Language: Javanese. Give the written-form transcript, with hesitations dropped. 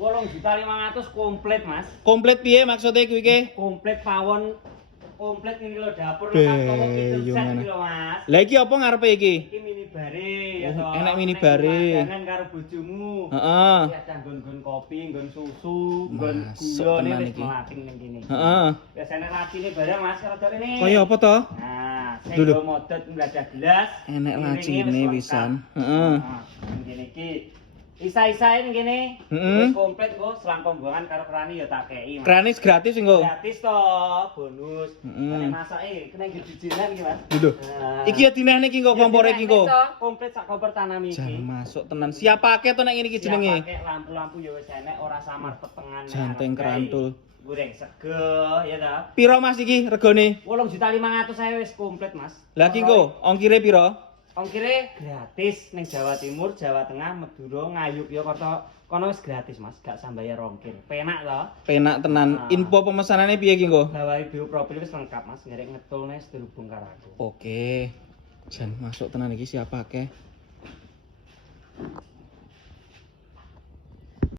8.500.000 komplit, Mas. Komplit piye maksudnya kuwi iki? Komplit pawon, komplit ini lho dapur Beh, lengkap toko kitchen yo set ngene. iki lho, Mas. Lah iki apa ngarepe iki? Iki mini bare ya Oh, toh. enak mini bare. Jangan karo bojomu. Heeh. Iki ada nggon kopi, nggon susu, nggon Masuk gula tenan wis iki. melating ning kene. Heeh. Biasane lacine barang Mas karo rene. Kaya apa to? Nah, Duh, duh. sego modot nggladah gelas. Enek piringnya lacine wis lengkap. pisan. Heeh. Nah, ngene iki. Isa-isae ning kene. Heeh. Wis komplit kok, selang pembuangan karo kerani ya tak kei, Mas. Kranis gratis engko. Gratis to, bonus. Heeh. Nek masake kena dijijilan iki, Mas. Lho. Nah. Iki ya dinehne iki engko kompore iki engko. Komplit sak kompor tanam iki. Jan masuk tenan. Siapake to nek ngene iki jenenge? Pakai lampu-lampu ya wis enek, ora samar petengan. Janteng kerantul. Goreng sego ya ta. Piro Mas iki regane? 8.500.000 wis komplit, Mas. Lah iki engko ongkire piro? Ongkire gratis ning Jawa Timur, Jawa Tengah, Madura, Ngayogyakarta. Kono wis gratis, Mas. Gak sambayar ongkir. Penak to. Penak tenan. Info pemesanane piye iki engko? Bawahi bioprofil wis lengkap, Mas. Ngerek ngetulne wis terhubung karo aku. Oke. Jan masuk tenan iki siapake?